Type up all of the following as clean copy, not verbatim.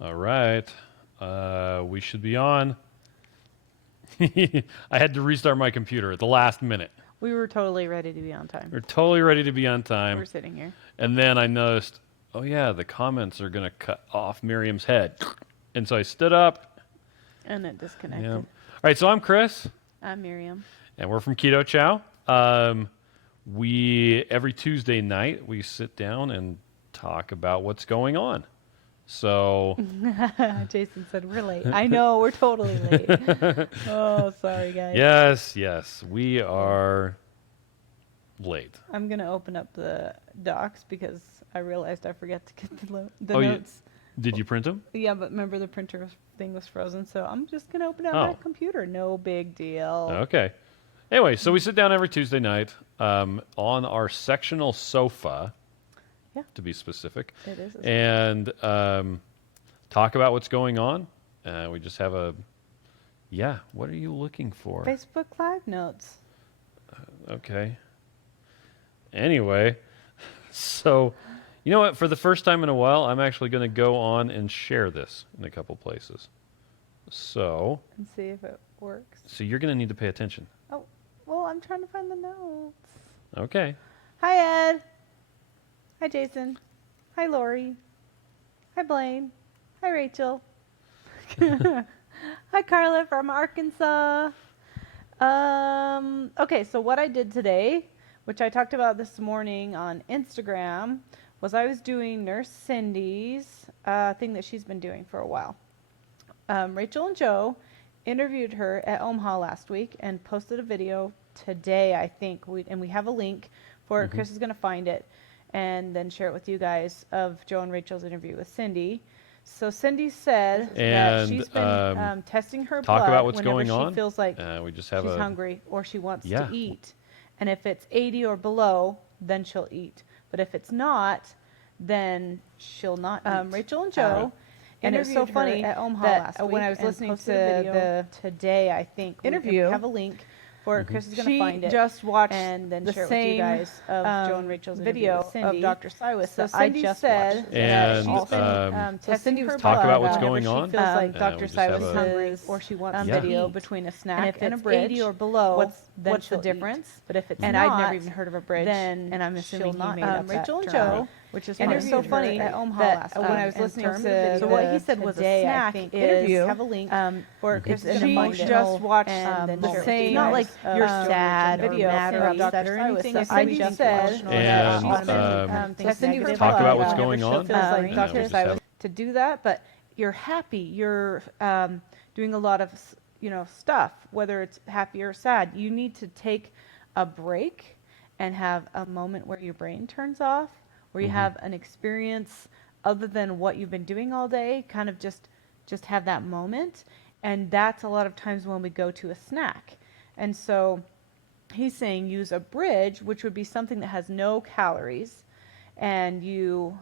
All right. We should be on. I had to restart my computer at the last minute. We were totally ready to be on time. We're totally ready to be on time. We're sitting here. And then I noticed, oh yeah, the comments are going to cut off Miriam's head. And so I stood up. And it disconnected. Yeah. All right, so I'm Chris. I'm Miriam. And we're from Keto Chow. We every Tuesday night we sit down and talk about what's going on. So Jason said we're late. I know, we're totally late. Oh, sorry guys. yes, we are late. I'm going to open up the docs because I realized I forgot to get the Oh, notes. Did you print them? Yeah, but remember the printer thing was frozen, so I'm just going to open up my computer. No big deal. Okay. Anyway, so we sit down every Tuesday night on our sectional sofa, to be specific. It is. And talk about what's going on. We just have what are you looking for? Facebook Live notes. Okay. Anyway, so you know what? For the first time in a while, I'm actually going to go on and share this in a couple places. So. And see if it works. So you're going to need to pay attention. Oh, well, I'm trying to find the notes. Okay. Hi, Ed. Hi, Jason. Hi, Lori. Hi, Blaine. Hi, Rachel. Hi, Carla from Arkansas. Okay, so what I did today, which I talked about this morning on Instagram, was I was doing Nurse Cindy's thing that she's been doing for a while. Rachel and Joe interviewed her at Omaha last week and posted a video today, I think. And we have a link for it. Chris is going to find it and then share it with you guys of Joe and Rachel's interview with Cindy. So Cindy said that she's been testing her blood about what's whenever going she on. feels like we just have she's hungry or she wants to eat. And if it's 80 or below, then she'll eat. But if it's not, then she'll not eat. Rachel and Joe and it was so funny at Omaha last week when I was listening to the today, I think, interview. We have a link for it. Chris is going to find it. Just watched and then share it with you guys of Joe and Rachel's video of Dr. Cywis. So Cindy said that she's been testing her talk about what's going on. She feels like Dr. Cywis is hungry or she wants video between a snack and a bridge. 80 or below, what's the difference? But if it's not, I'd never even heard of a bridge. Then and I'm assuming you made up Rachel and Joe. Which is and it's so funny at Omaha last when I was listening to the what he said was a snack interview. Have a link for Chris and she just watched the same. Not like you're sad video or upset or anything. I just said and Cindy was talk about what's going on. Like Dr. Cywis to do that, but you're happy. You're doing a lot of stuff, whether it's happy or sad. You need to take a break and have a moment where your brain turns off, where you have an experience other than what you've been doing all day, kind of just have that moment. And that's a lot of times when we go to a snack. And so he's saying use a bridge, which would be something that has no calories, and you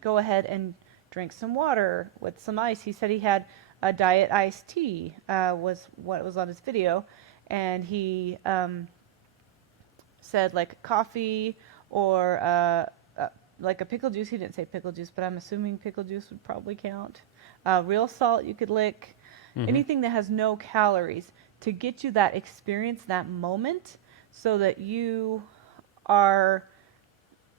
go ahead and drink some water with some ice. He said he had a diet iced tea was what was on his video, and he said like coffee or like a pickle juice. He didn't say pickle juice, but I'm assuming pickle juice would probably count. Real salt you could lick. Anything that has no calories to get you that experience, that moment, so that you are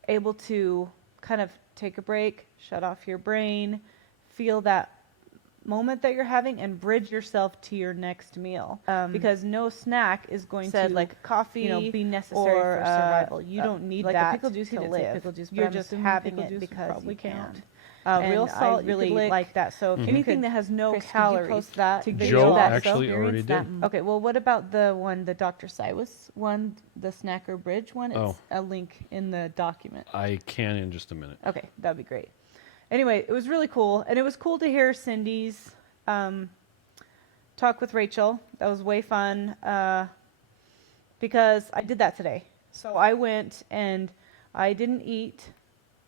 able to kind of take a break, shut off your brain, feel that moment that you're having and bridge yourself to your next meal, because no snack is going to like coffee be necessary for survival. You don't need like that a pickle juice to live. Pickle juice, you're just having it because you can. Real salt, really like that. So if anything that has no calories, post that to Joe actually already did. Okay, well, what about the one, the Dr. Cywis one, the Snacker Bridge one? It's a link in the document. I can in just a minute. Okay, that'd be great. Anyway, it was really cool, and it was cool to hear Cindy's talk with Rachel. That was way fun because I did that today. So I went and I didn't eat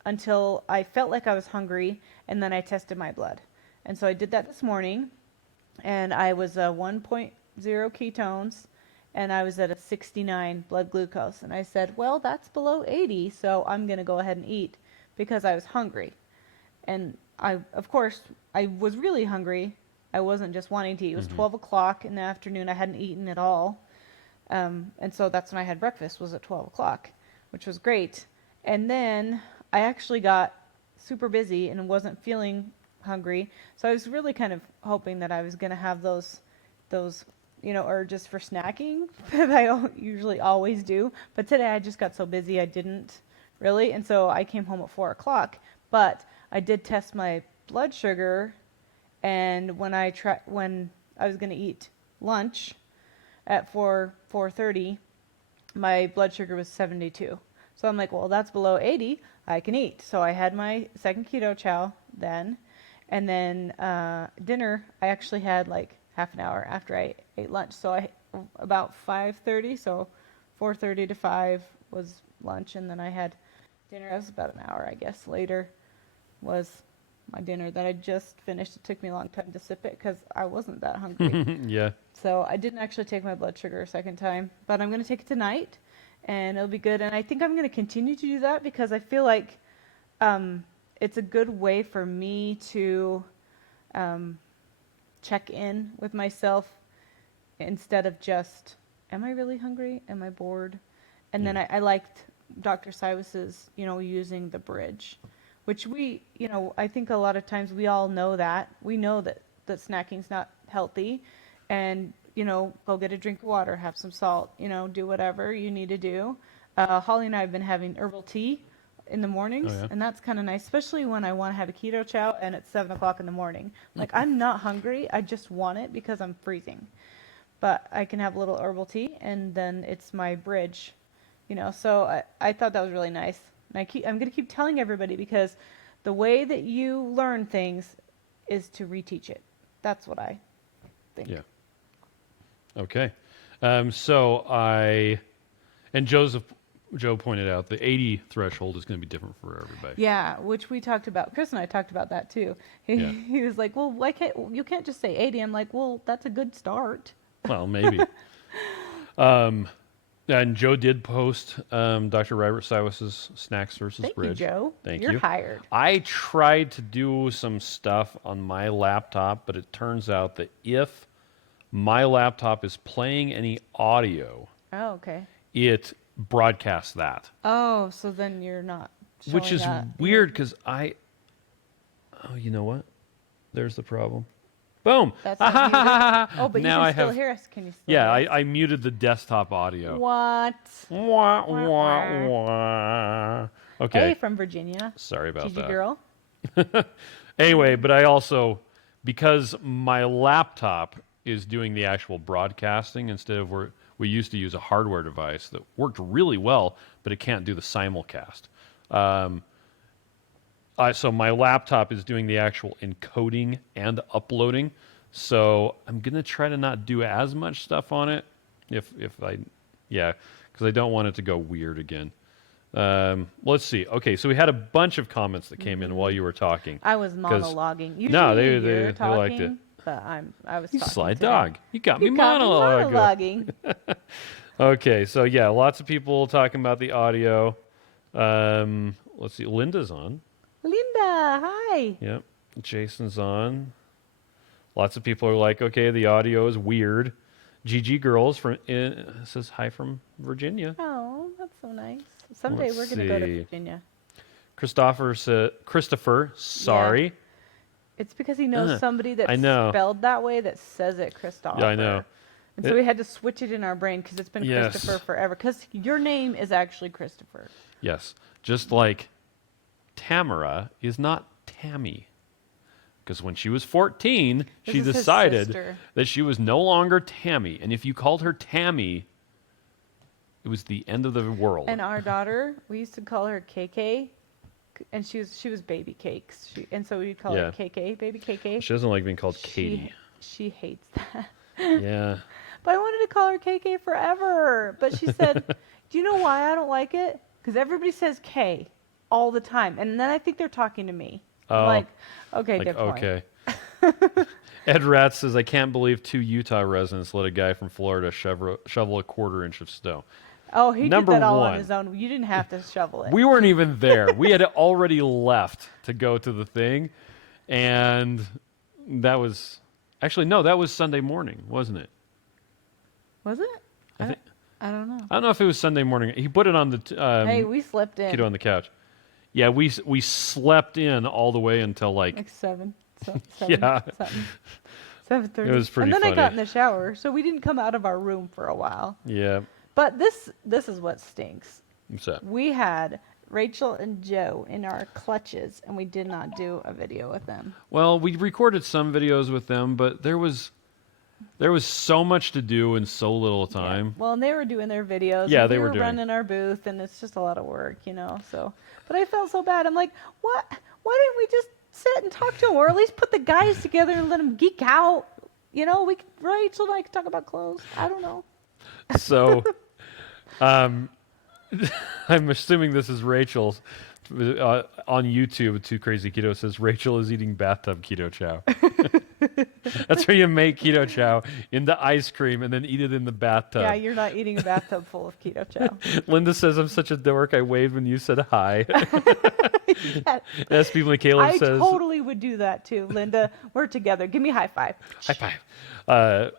until I felt like I was hungry, and then I tested my blood. And so I did that this morning, and I was 1.0 ketones, and I was at a 69 blood glucose. And I said, well, that's below 80, so I'm going to go ahead and eat because I was hungry. And of course, I was really hungry. I wasn't just wanting to eat. It was 12 o'clock in the afternoon. I hadn't eaten at all. And so that's when I had breakfast, was at 12 o'clock, which was great. And then I actually got super busy and wasn't feeling hungry. So I was really kind of hoping that I was going to have those, urges for snacking that I usually always do. But today I just got so busy I didn't really. And so I came home at 4 o'clock. But I did test my blood sugar, and when I was going to eat lunch at 4:30, my blood sugar was 72. So I'm like, well, that's below 80. I can eat. So I had my second keto chow then, and then dinner I actually had like half an hour after I ate lunch. So about 5:30. So 4:30 to 5 was lunch, and then I had dinner. It was about an hour, I guess, later was my dinner that I just finished. It took me a long time to sip it because I wasn't that hungry. Yeah. So I didn't actually take my blood sugar a second time, but I'm going to take it tonight, and it'll be good. And I think I'm going to continue to do that because I feel like it's a good way for me to check in with myself instead of just, am I really hungry? Am I bored? And then I liked Dr. Cyrus's, using the bridge, which I think a lot of times we all know that. We know that snacking's not healthy, and, go get a drink of water, have some salt, do whatever you need to do. Holly and I have been having herbal tea in the mornings, and that's kind of nice, especially when I want to have a keto chow and it's 7 o'clock in the morning. Like, I'm not hungry. I just want it because I'm freezing. But I can have a little herbal tea, and then it's my bridge, So I thought that was really nice. And I'm going to keep telling everybody because the way that you learn things is to reteach it. That's what I think. Yeah. Okay. And Joe pointed out the 80 threshold is going to be different for everybody. Yeah, which we talked about. Chris and I talked about that too. He was like, well, you can't just say 80. I'm like, well, that's a good start. Well, maybe. And Joe did post Dr. Robert Cyrus's Snacks versus Bridge. Thank you, Joe. Thank You're you. hired. I tried to do some stuff on my laptop, but it turns out that if my laptop is playing any audio, Oh, okay. it broadcasts that. Oh, so then you're not showing Which is that. weird because oh, you know what? There's the problem. Boom. That's not muted. Oh, but Now you can still hear us. Can you still Yeah, hear us? I muted the desktop audio. What? Wah, wah, wah. Okay. Hey, from Virginia. Sorry about Gigi that. girl. Anyway, but I also, because my laptop is doing the actual broadcasting instead of we used to use a hardware device that worked really well, but it can't do the simulcast. So my laptop is doing the actual encoding and uploading. So I'm going to try to not do as much stuff on it because I don't want it to go weird again. Let's see. Okay, so we had a bunch of comments that came in while you were talking. I was monologuing. Usually No, they you're talking, liked it. But I was You talking sly today. dog. You got me You got me monologuing. monologuing. Okay, so yeah, lots of people talking about the audio. Let's see. Linda's on. Linda, hi. Yep. Jason's on. Lots of people are like, okay, the audio is weird. GG Girls says hi from Virginia. Oh, that's so nice. Someday Let's we're going to go to see. Virginia. Christopher, sorry. Yeah. It's because he knows somebody that's I know. spelled that way that says it Christopher. Yeah, I know. And so we had to switch it in our brain because it's been Yes. Christopher forever. Because your name is actually Christopher. Yes. Just like Tamara is not Tammy. Because when she was 14, she is his decided sister. that she was no longer Tammy. And if you called her Tammy, it was the end of the world. And our daughter, we used to call her KK. And she was baby cakes. And so we'd call her KK, baby KK. She doesn't like being called Katie. She hates that. Yeah. But I wanted to call her KK forever. But she said, do you know why I don't like it? Because everybody says K all the time. And then I think they're talking to me. I'm like, okay, good point. Okay. Ed Rat says, I can't believe 2 Utah residents let a guy from Florida shovel a 1/4 inch of snow. Oh, he Number did that all one. on his own. You didn't have to shovel it. We weren't even there. We had already left to go to the thing. And that was actually no, that was Sunday morning, wasn't it? Was it? I think I don't know. I don't know if it was Sunday morning. He put it on the Hey, we slept in. keto on the couch. Yeah, we slept in all the way until Like 7. So, 7 yeah, something. 7:30. it was pretty And then funny. I got in the shower, so we didn't come out of our room for a while. Yeah. But this is what stinks. What's that? We had Rachel and Joe in our clutches, and we did not do a video with them. Well, we recorded some videos with them, but there was so much to do in so little time. Yeah. Well, and they were doing their videos. Yeah, and they we were were doing. running our booth, and it's just a lot of work, So, but I felt so bad. I'm like, what? Why didn't we just sit and talk to them, or at least put the guys together and let them geek out? Rachel and I could talk about clothes. I don't know. So, I'm assuming this is Rachel's. On YouTube, Too Crazy Keto says Rachel is eating bathtub keto chow. That's where you make keto chow into ice cream and then eat it in the bathtub. Yeah, you're not eating a bathtub full of keto chow. Linda says I'm such a dork. I waved when you said hi. Yeah. SB Michaela I says totally would do that too, Linda. We're together. Give me a high five. high five.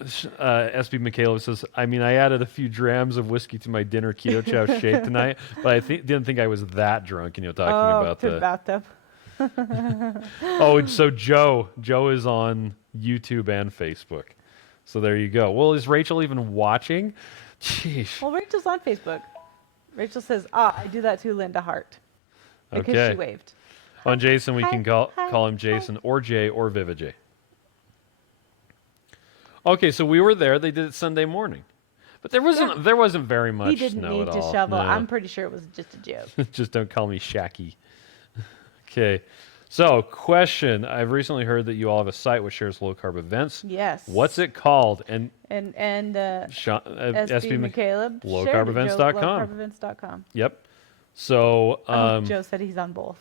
SB Michaela says, I mean, I added a few drams of whiskey to my dinner keto chow shake tonight, but I didn't think I was that drunk. Talking about to the bathtub. Oh, and so Joe is on YouTube and Facebook. So there you go. Well, is Rachel even watching? Jeez. Well, Rachel's on Facebook. Rachel says, I do that too, Linda Hart. Because Okay. she waved. On Jason, we Hi, can call hi, him Jason or Jay or Viva J. Okay, so we were there. They did it Sunday morning, but there wasn't very much He didn't snow need at to all. shovel. No. I'm pretty sure it was just a joke. Just don't call me Shacky. Okay. So, question. I've recently heard that you all have a site which shares low carb events. Yes. What's it called? And SB SB McCaleb. lowcarbevents.com. Lowcarbevents.com. Yep. So, Joe said he's on both.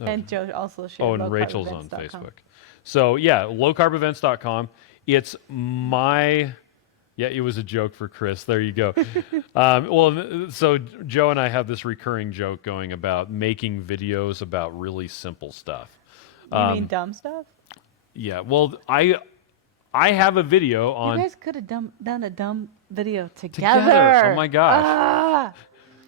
Oh. And Joe also shared and Rachel's on lowcarbevents.com. Facebook. So, yeah, lowcarbevents.com. It's my... Yeah, it was a joke for Chris. There you go. So Joe and I have this recurring joke going about making videos about really simple stuff. You mean dumb stuff? Yeah, well, I have a video on... You guys could have done a dumb video Together. Oh, my gosh. Ah,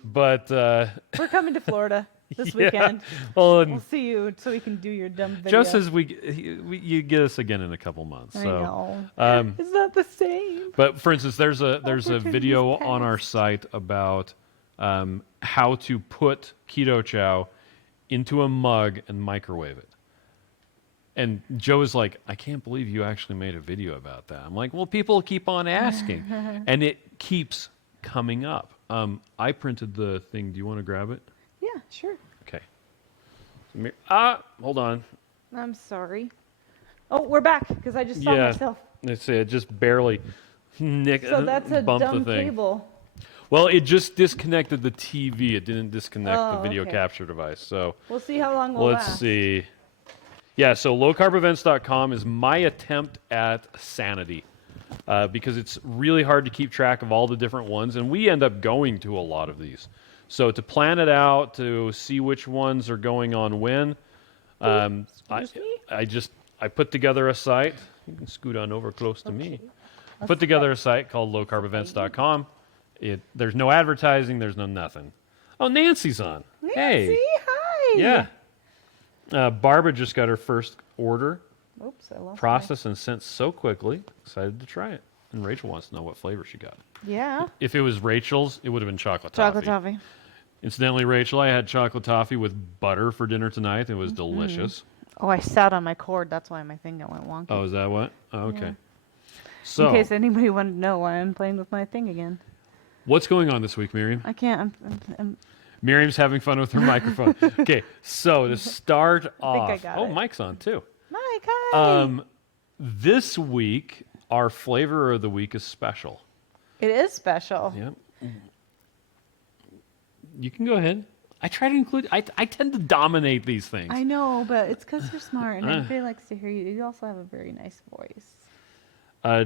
But... we're coming to Florida this yeah. weekend. Well, and We'll see you so we can do your dumb video. Joe says you get us again in a couple months. I So, know. It's not the same. but for instance, there's a Opportunities video on our passed. site about how to put keto chow into a mug and microwave it. And Joe is like, I can't believe you actually made a video about that. I'm like, well, people keep on asking, and it keeps coming up. I printed the thing. Do you want to grab it? Yeah, sure. Okay. Hold on. I'm sorry. Oh, we're back because I just saw myself. Let's see. It just barely So that's a bumped dumb the thing. cable. Well, it just disconnected the TV. It didn't disconnect the Oh, video okay. capture device. So We'll see how long we'll let's last. see. Yeah, so lowcarbevents.com is my attempt at sanity because it's really hard to keep track of all the different ones, and we end up going to a lot of these. So to plan it out, to see which ones are going on when, Excuse me? I put together a site. You can scoot on over close to me. I put together a site called lowcarbevents.com. There's no advertising. There's no nothing. Oh, Nancy's on. Nancy, Hey. hi. Yeah. Barbara just got her first order Oops, I lost processed and sent so quickly. Excited to try it. And Rachel wants to know what flavor she got. Yeah. If it was Rachel's, it would have been chocolate toffee. Chocolate toffee. Incidentally, Rachel, I had chocolate toffee with butter for dinner tonight. It was delicious. Oh, I sat on my cord. That's why my thing went wonky. Oh, is that what? Oh, okay. Yeah. So, In case anybody wanted to know why I'm playing with my thing again. what's going on this week, Miriam? I can't. I'm Miriam's having fun with her microphone. Okay, so to start off, I got it. Mike's on too. Mike, hi. This week, our flavor of the week is special. It is special. Yep. You can go ahead. I try to include. I tend to dominate these things. I know, but it's because you're smart and everybody likes to hear you. You also have a very nice voice.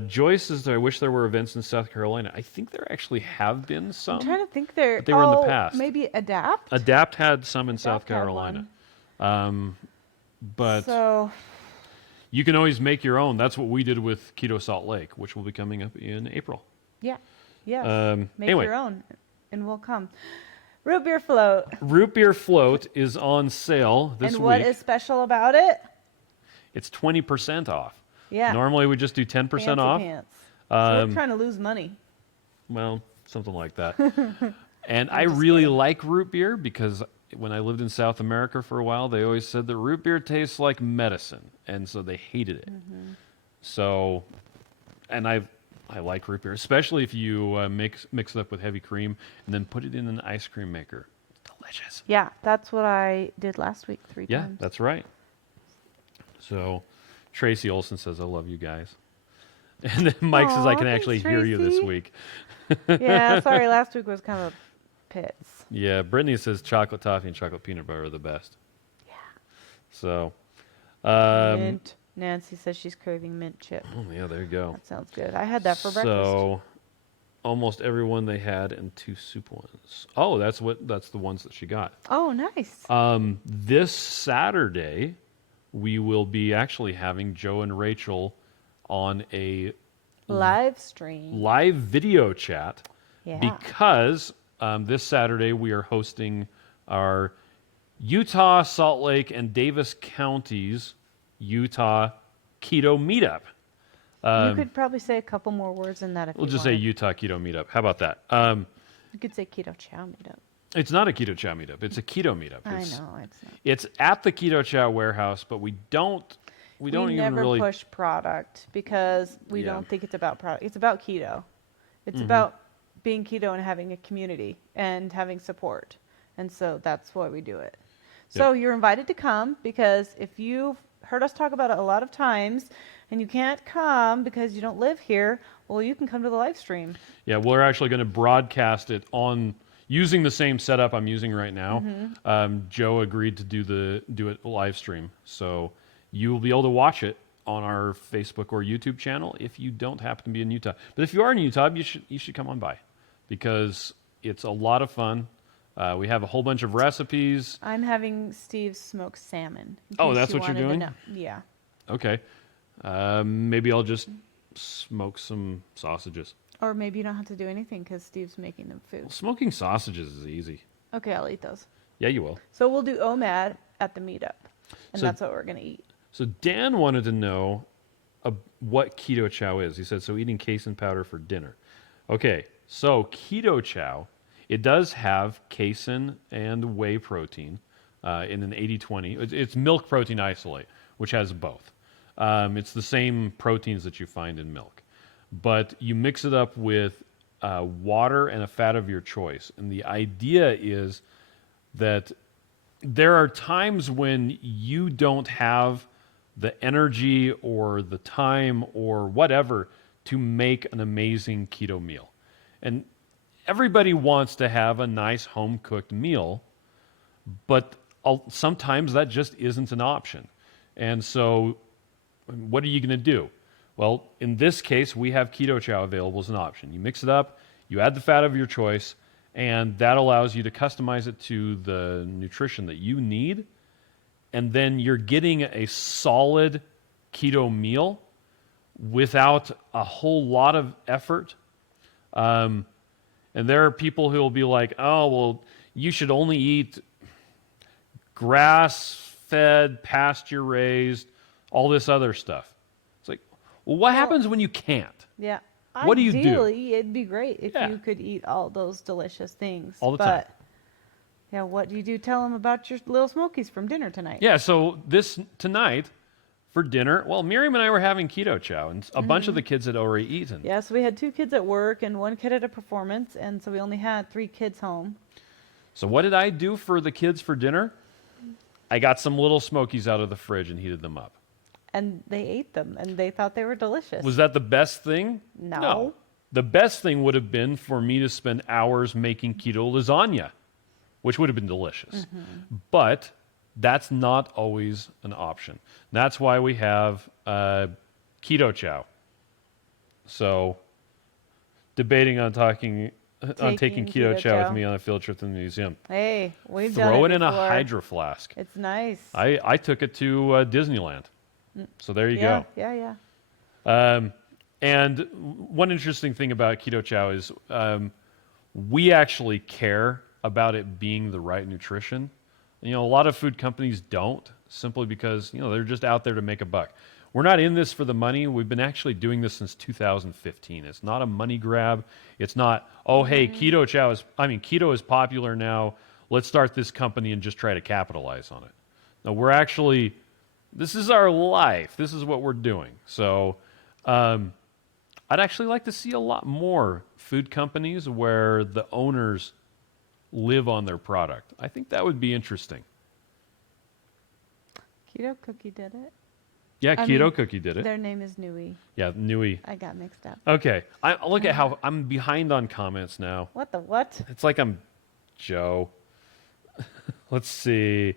Joyce says, I wish there were events in South Carolina. I think there actually have been some. I'm trying to think there. But they were in the past. Maybe Adapt? Adapt had some in South Adapt had Carolina. But So, you can always make your own. That's what we did with Keto Salt Lake, which will be coming up in April. yeah. Yes. Make Anyway, your own and we'll come. Root beer float. root beer float is on sale this And week. what is special about it? It's 20% off. Yeah. Normally we just do 10% Fancy off. pants. So we're trying to lose money. Well, something like that. And I really like root beer because when I lived in South America for a while, they always said that root beer tastes like medicine, and so they hated it. So, and I like root beer, especially if you mix it up with heavy cream and then put it in an ice cream maker. It's delicious. Yeah, that's what I did last week 3 Yeah, times. that's right. So, Tracy Olson says, "I love you guys," and then Mike says, "I can Aw, actually thanks, hear you this Tracy. week." Yeah, sorry, last week was kind of pits. Yeah, Brittany says chocolate toffee and chocolate peanut butter are the best. Yeah. So, Mint. Nancy says she's craving mint chip. oh yeah, there you go. That sounds good. I had that for breakfast. So, almost everyone they had, and 2 soup ones. Oh, that's the ones that she got. Oh, nice. This Saturday, we will be actually having Joe and Rachel on a Live stream. live video chat Yeah. because this Saturday we are hosting our Utah, Salt Lake, and Davis counties Utah keto meetup. You could probably say a couple more words in that if We'll you just say wanted. Utah keto meetup. How about that? You could say Keto Chow meetup. It's not a Keto Chow meetup. It's a keto meetup. I It's, know it's not. It's at the Keto Chow warehouse, but we don't We even never really push product because we Yeah. don't think it's about product. It's about keto. It's about being keto and having a community and having support. And so that's why we do it. So you're invited to come because if you've heard us talk about it a lot of times and you can't come because you don't live here, well, you can come to the live stream. Yeah, we're actually going to broadcast it on using the same setup I'm using right now. Joe agreed to do it live stream, so you will be able to watch it on our Facebook or YouTube channel if you don't happen to be in Utah. But if you are in Utah, you should come on by because it's a lot of fun. We have a whole bunch of recipes. I'm having Steve's smoked salmon. in Oh, case that's you what you're wanted to doing? know. Yeah. Okay, maybe I'll just smoke some sausages. Or maybe you don't have to do anything because Steve's making them food. Smoking sausages is easy. Okay, I'll eat those. Yeah, you will. So we'll do OMAD at the meetup, and So- that's what we're going to eat. So Dan wanted to know what Keto Chow is. He said, so eating casein powder for dinner. Okay, so Keto Chow, it does have casein and whey protein in an 80-20. It's milk protein isolate, which has both. It's the same proteins that you find in milk. But you mix it up with water and a fat of your choice. And the idea is that there are times when you don't have the energy or the time or whatever to make an amazing keto meal. And everybody wants to have a nice home-cooked meal, but sometimes that just isn't an option. And so what are you going to do? Well, in this case, we have Keto Chow available as an option. You mix it up, you add the fat of your choice, and that allows you to customize it to the nutrition that you need. And then you're getting a solid keto meal without a whole lot of effort. And there are people who will be like, oh, well, you should only eat grass-fed, pasture-raised, all this other stuff. It's like, well, what happens when you can't? Yeah. What do you do? Ideally, it'd be great if Yeah. you could eat all those delicious things. All the but, time. yeah, what do you do? Tell them about your little smokies from dinner tonight. Yeah, so tonight for dinner, well, Miriam and I were having Keto Chow, and a bunch of the kids had already eaten. Yeah, so we had 2 kids at work and 1 kid at a performance, and so we only had 3 kids home. So what did I do for the kids for dinner? I got some little smokies out of the fridge and heated them up. And they ate them, and they thought they were delicious. Was that the best thing? No. The best thing would have been for me to spend hours making keto lasagna, which would have been delicious. But that's not always an option. That's why we have Keto Chow. So, debating on on taking Keto Chow with me on a field trip to the museum. Hey, we've done Throw it it in a before. Hydro Flask. It's nice. I took it to Disneyland. So there you yeah, go. Yeah, And one interesting thing about Keto Chow is we actually care about it being the right nutrition. You know, a lot of food companies don't, simply because, you know, they're just out there to make a buck. We're not in this for the money. We've been actually doing this since 2015. It's not a money grab. It's not, oh, hey, keto is popular now. Let's start this company and just try to capitalize on it. No, we're actually, this is our life. This is what we're doing. So I'd actually like to see a lot more food companies where the owners live on their product. I think that would be interesting. Keto Cookie did it. Yeah, Keto Cookie did it. Their name is Nui. Yeah, Nui. I got mixed up. Okay. Look at how I'm behind on comments now. What the what? It's like I'm Joe. Let's see.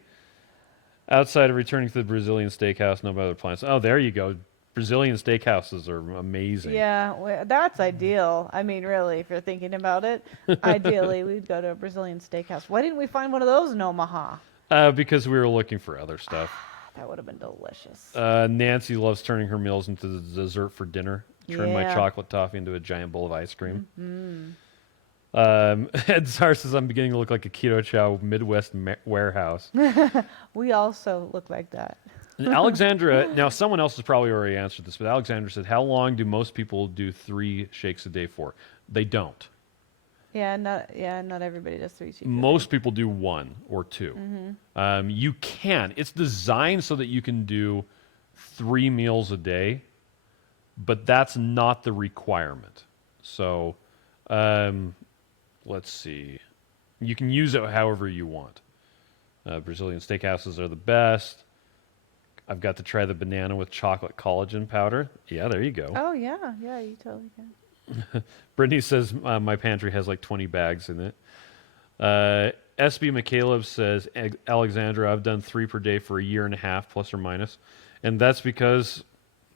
Outside of returning to the Brazilian steakhouse, no other plans. Oh, there you go. Brazilian steakhouses are amazing. Yeah, well, that's ideal. I mean, really, if you're thinking about it, ideally we'd go to a Brazilian steakhouse. Why didn't we find one of those in Omaha? Because we were looking for other stuff. That would have been delicious. Nancy loves turning her meals into the dessert for dinner. Turn my Yeah. chocolate toffee into a giant bowl of ice cream. Mm-hmm. Ed Czar says I'm beginning to look like a Keto Chow Midwest warehouse. We also look like that. And Alexandra, now someone else has probably already answered this, but Alexandra said, how long do most people do 3 shakes a day for? They don't. Not everybody does 3 shakes. Most people do 1 or 2. Mm-hmm. You can. It's designed so that you can do 3 meals a day, but that's not the requirement. So, let's see. You can use it however you want. Brazilian steakhouses are the best. I've got to try the banana with chocolate collagen powder. Yeah, there you go. Oh, yeah, you totally can. Brittany says my pantry has like 20 bags in it. SB McCaleb says, Alexandra, I've done 3 per day for a year and a half, plus or minus. And that's because,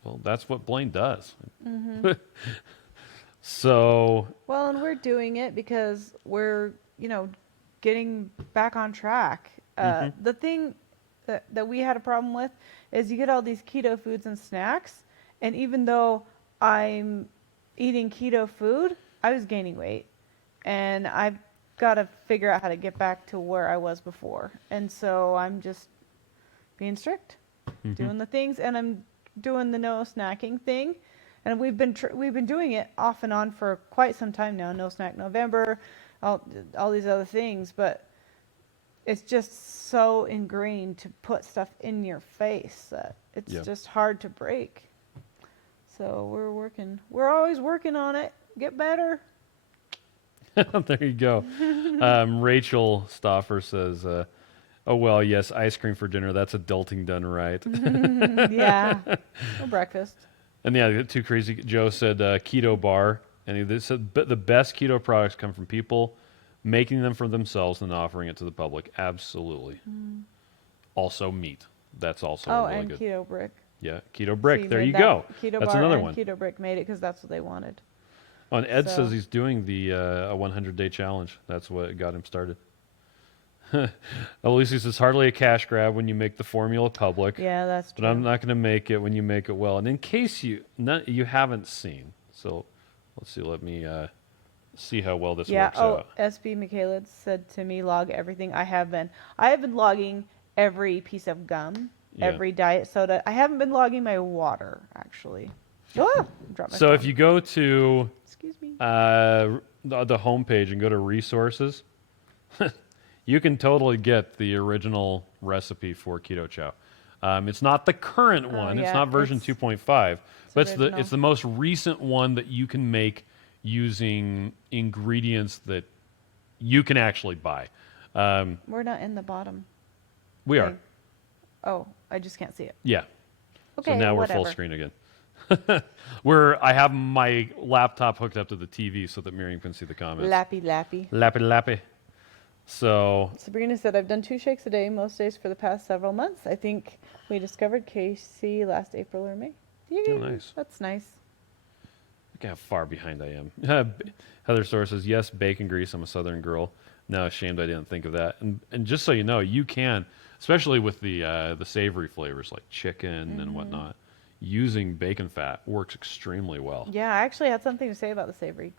well, that's what Blaine does. Mm-hmm. So. Well, and we're doing it because we're, getting back on track. The thing that we had a problem with is you get all these keto foods and snacks, and even though I'm eating keto food, I was gaining weight, and I've got to figure out how to get back to where I was before. And so I'm just being strict, doing the things, and I'm doing the no snacking thing, and we've been doing it off and on for quite some time now. No snack November, all these other things, but it's just so ingrained to put stuff in your face that it's just hard to break. So we're always working on it. Get better. There you go. Rachel Stoffer says, oh, well, yes, ice cream for dinner. That's adulting done right. Yeah. Or breakfast. And yeah, Too Crazy Joe said keto bar. And he said the best keto products come from people making them for themselves and offering it to the public. Absolutely. Also meat. That's also really good. Oh, and Keto Brick. Yeah, Keto Brick. So there you go. Keto That's bar another and one. Keto Brick made it because that's what they wanted. Oh, and Ed says he's doing the a 100-day challenge. That's what got him started. Lucy says, hardly a cash grab when you make the formula public. Yeah, that's true. But I'm not going to make it when you make it well. And in case you haven't seen, so let's see. Let me see how well this works out. SB Michaela said to me, log everything. I have been logging every piece of gum, every diet soda. I haven't been logging my water, actually. Oh, dropped my So phone. if you go to Excuse me. the homepage and go to resources, you can totally get the original recipe for Keto Chow. It's not the current one. It's not version 2.5, but it's the most recent one that you can make using ingredients that you can actually buy. We're not in the bottom. We are. Oh, I just can't see it. Yeah. Okay, so now whatever. we're full screen again. I have my laptop hooked up to the TV so that Miriam can see the comments. Lappy. So Sabrina said, I've done 2 shakes a day most days for the past several months. I think we discovered KC last April or May. Yay. Oh, nice. That's nice. Look how far behind I am. Heather Store says, yes, bacon grease. I'm a Southern girl. Now ashamed I didn't think of that. And just so you know, you can, especially with the savory flavors like chicken and whatnot, using bacon fat works extremely well. Yeah, I actually had something to say about the savory.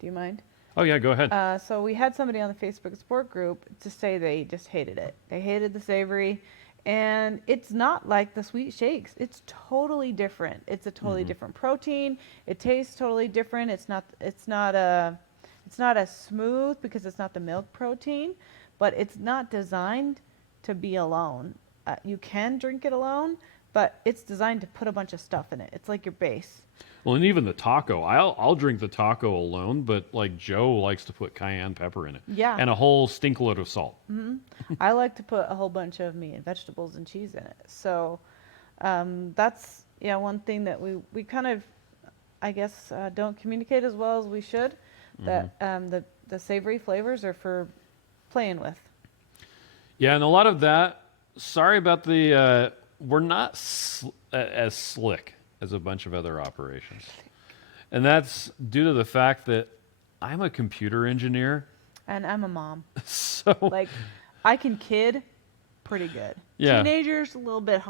Do you mind? Oh, yeah, go ahead. So we had somebody on the Facebook support group to say they just hated it. They hated the savory, and it's not like the sweet shakes. It's totally different. It's a totally different protein. It tastes totally different. It's not as smooth because it's not the milk protein, but it's not designed to be alone. You can drink it alone, but it's designed to put a bunch of stuff in it. It's like your base. Well, and even the taco, I'll drink the taco alone, but like Joe likes to put cayenne pepper in it. Yeah. And a whole stinkload of salt. I like to put a whole bunch of meat and vegetables and cheese in it. So that's one thing that we kind of, I guess, don't communicate as well as we should. That the savory flavors are for playing with. Yeah, and a lot of that. Sorry about the. We're not as slick as a bunch of other operations, and that's due to the fact that I'm a computer engineer. And I'm a mom. So Like, I can kid pretty good. Yeah. Teenagers a little bit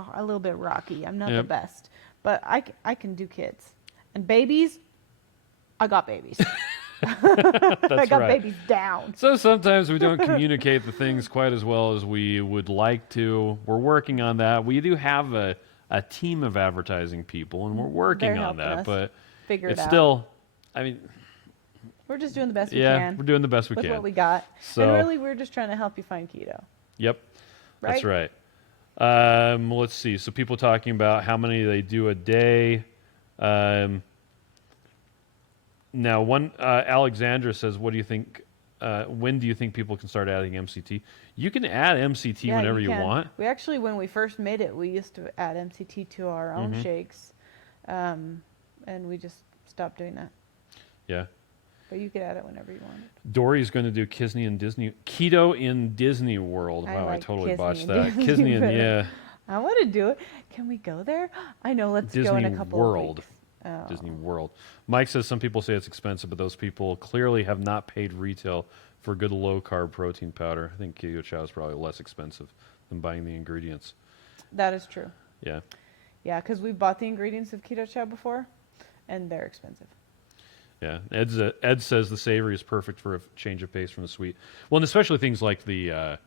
rocky. I'm not the best, but I can do kids. And babies, I got babies. I got babies down. So sometimes we don't communicate the things quite as well as we would like to. We're working on that. We do have a team of advertising people, and we're working They're on helping that. us But figure it it's out. still, I mean, We're just doing the best we yeah, can we're doing the best we with can. what we got. So- And really, we're just trying to help you find keto. Yep, that's Right? right. Let's see. So people talking about how many they do a day. Now, Alexandra says, "What do you think? When do you think people can start adding MCT? You can add MCT Yeah, whenever you can. want. We actually, when we first made it, we used to add MCT to our own shakes, and we just stopped doing that. Yeah. But you could add it whenever you wanted. Dory's going to do keto in Disney World. I Wow, I like totally Kisney botched and that. Disney Kisney and better. yeah, I want to do it. Can we go there? I know. Let's go in a Disney couple World. of weeks. Oh. Disney World. Mike says some people say it's expensive, but those people clearly have not paid retail for good low carb protein powder. I think Keto Chow is probably less expensive than buying the ingredients. That is true. Yeah. Yeah, because we've bought the ingredients of Keto Chow before, and they're expensive. Yeah, Ed says the savory is perfect for a change of pace from the sweet. Well, and especially things like the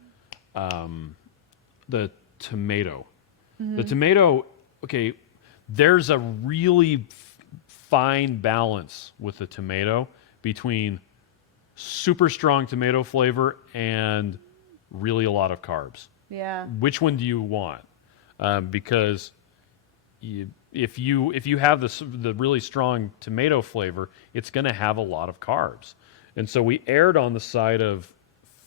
tomato. The tomato, okay, there's a really fine balance with the tomato between super strong tomato flavor and really a lot of carbs. Yeah. Which one do you want? Because if you have the really strong tomato flavor, it's going to have a lot of carbs. And so we erred on the side of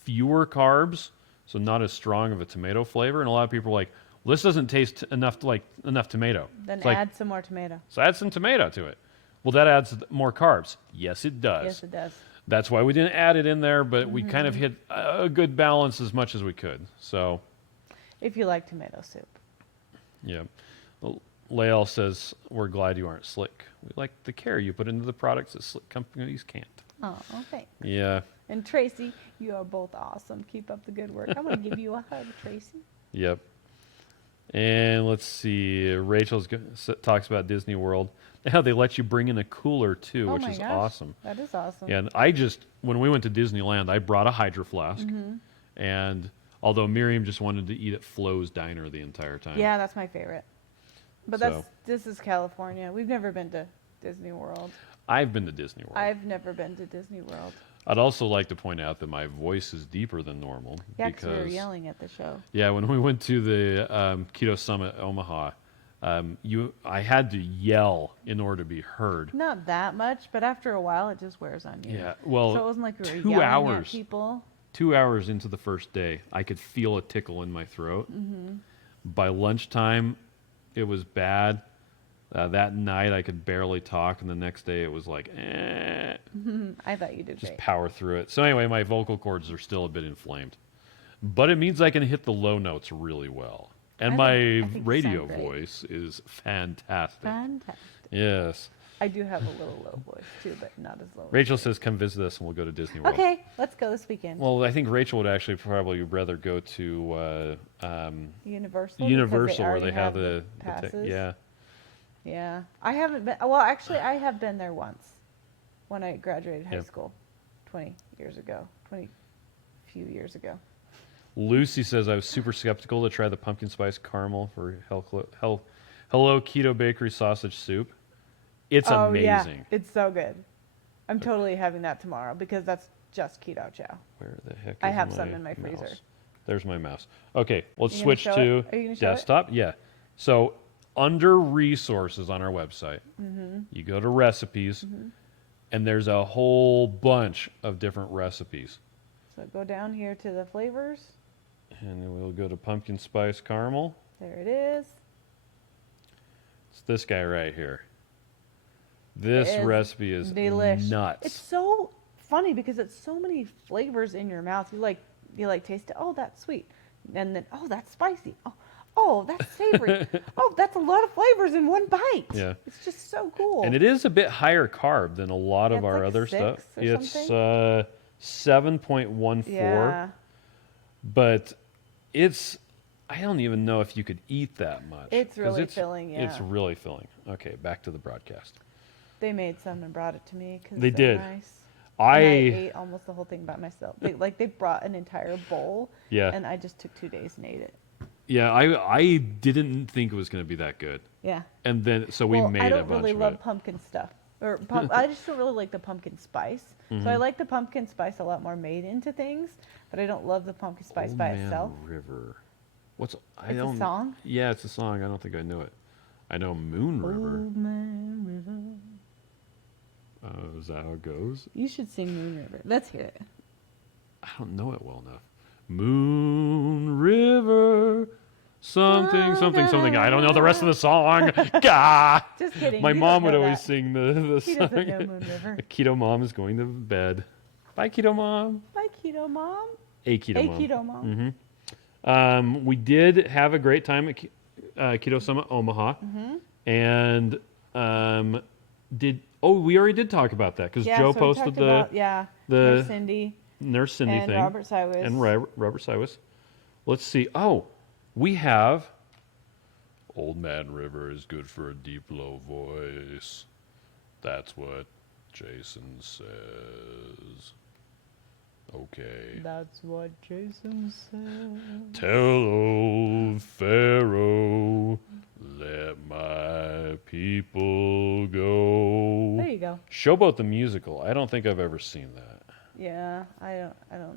fewer carbs, so not as strong of a tomato flavor. And a lot of people are like, well, this doesn't taste enough tomato. Then It's like, add some more tomato. so add some tomato to it. Well, that adds more carbs. Yes, it does. Yes, it does. That's why we didn't add it in there, but we kind of hit a good balance as much as we could. So, If you like tomato soup. yeah. Lael says, we're glad you aren't slick. We like the care you put into the products that slick companies can't. Oh, thanks. Yeah. And Tracy, you are both awesome. Keep up the good work. I'm going to give you a hug, Tracy. Yep. And let's see. Rachel talks about Disney World. How they let you bring in a cooler too, Oh which my is gosh. awesome. That is awesome. Yeah, and when we went to Disneyland, I brought a Hydro Flask. And although Miriam just wanted to eat at Flo's Diner the entire time. Yeah, that's my favorite. But So- this is California. We've never been to Disney World. I've been to Disney World. I've never been to Disney World. I'd also like to point out that my voice is deeper than normal. Yeah, because we were yelling at the show. Yeah, when we went to the Keto Summit Omaha, I had to yell in order to be heard. Not that much, but after a while, it just wears on you. Yeah, well, So it wasn't like we were 2 yelling hours. at people. 2 hours into the first day, I could feel a tickle in my throat. By lunchtime, it was bad. That night, I could barely talk, and the next day, it was like, I thought you did just great. power through it. So anyway, my vocal cords are still a bit inflamed. But it means I can hit the low notes really well. And I my think you radio sound great. voice is fantastic. Fantastic. Yes. I do have a little low voice too, but not as low. Rachel says, "Come visit us, and we'll go to Disney World." Okay, let's go this weekend. Well, I think Rachel would actually probably rather go to Universal. Universal, where already they have the passes. yeah. Yeah, I haven't been. Well, actually, I have been there once when I graduated high Yeah. school, 20 years ago. Few years ago. Lucy says, "I was super skeptical to try the pumpkin spice caramel for Hello Keto Bakery sausage soup. It's Oh yeah, amazing." it's so good. I'm totally having that tomorrow because that's just Keto Chow. Where the heck is I have my some in my mouse? freezer. There's my mouse. Okay, let's You gonna switch show to it? Are you gonna show it? desktop. Yeah. So under resources on our website, you go to recipes, and there's a whole bunch of different recipes. So go down here to the flavors. And then we'll go to pumpkin spice caramel. There it is. It's this guy right here. This It is recipe is delish. nuts. It's so funny because it's so many flavors in your mouth. You like taste it. Oh, that's sweet, and then oh, that's spicy. Oh, that's savory. Oh, that's a lot of flavors in one bite. Yeah. It's just so cool. And it is a bit higher carb than a lot of It's our like other 6 stuff. or It's something? 7.14, Yeah. but it's I don't even know if you could eat that much. It's 'cause really filling, It's yeah. really filling. Okay, back to the broadcast. They made some and brought it to me because They they're did. nice. I And I ate almost the whole thing by myself. They brought an entire bowl. Yeah. And I just took 2 days and ate it. Yeah, I didn't think it was going to be that good. Yeah. And then so we made I a don't bunch really of love it. pumpkin stuff. I just don't really like the pumpkin spice. So I like the pumpkin spice a lot more made into things, but I don't love the pumpkin spice Old by Man itself. River. What's I It's a don't song? Yeah, it's a song. I don't think I knew it. I know Moon River. Old Man River. Is that how it goes? You should sing Moon River. Let's hear it. I don't know it well enough. Moon River, something, something, something. I don't know the rest of the song. Gah! Just kidding. My you mom don't would know always that. sing the He song. doesn't know Moon River. Keto Mom is going to bed. Bye, Keto Mom. Bye, Keto Mom. A Keto Hey, Mom. Keto Mom. We did have a great time at Keto Summit Omaha, and we already did talk about that because Yeah, Joe so we posted talked the about, the Nurse Cindy Nurse Cindy and thing Robert Cywis. and Robert Cywis. Let's see. Oh, we have Old Man River is good for a deep low voice. That's what Jason says. Okay. That's what Jason said. Tell old Pharaoh, let my people go. There you go. Showboat the musical. I don't think I've ever seen that. Yeah, I don't know